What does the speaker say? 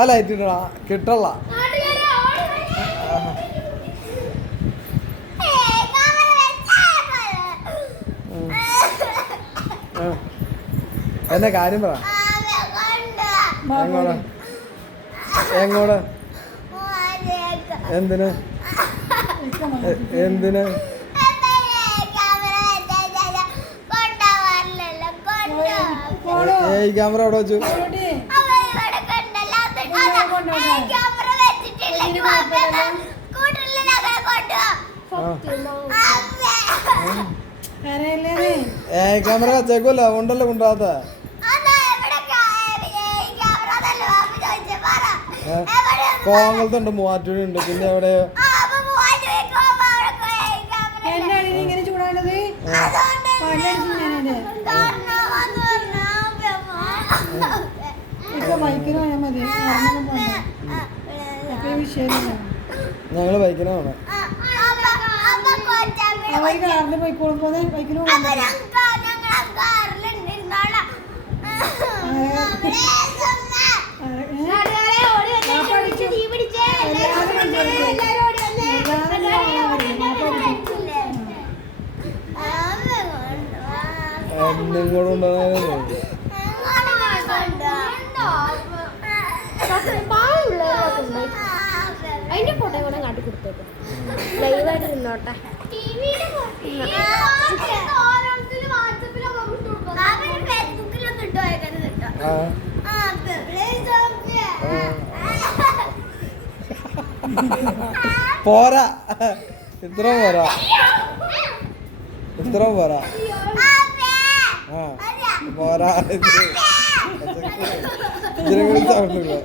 അല്ല കിട്ടല്ല. എന്നാ കാര്യം പറ. എങ്ങോട്ട് എങ്ങോട്ട് എന്തിന് എന്തിന് ക്യാമറ അവിടെ വെച്ചു. ക്യാമറ വെച്ചേക്കുമല്ലോ ഉണ്ടല്ലോ കൊണ്ടുപോകാത്ത. കോങ്ങലത്തുണ്ട്, മൂവാറ്റൂരുണ്ട്, പിന്നെ എവിടെ ഞങ്ങള് ബൈക്കിനാ പോണേ. എന്നും കൂടെ ഉണ്ടാകാനേ അതിന്റെ ഫോട്ടോ കൂടെ കാട്ടി കൊടുത്തേക്ക് ലൈവായിട്ട് നിന്നോട്ടെ. പോരാ, ഇത്ര പോരാ, ഇത്ര പോരാ. പോരാ, ഇതിനെ കൂടി സൗണ്ട്.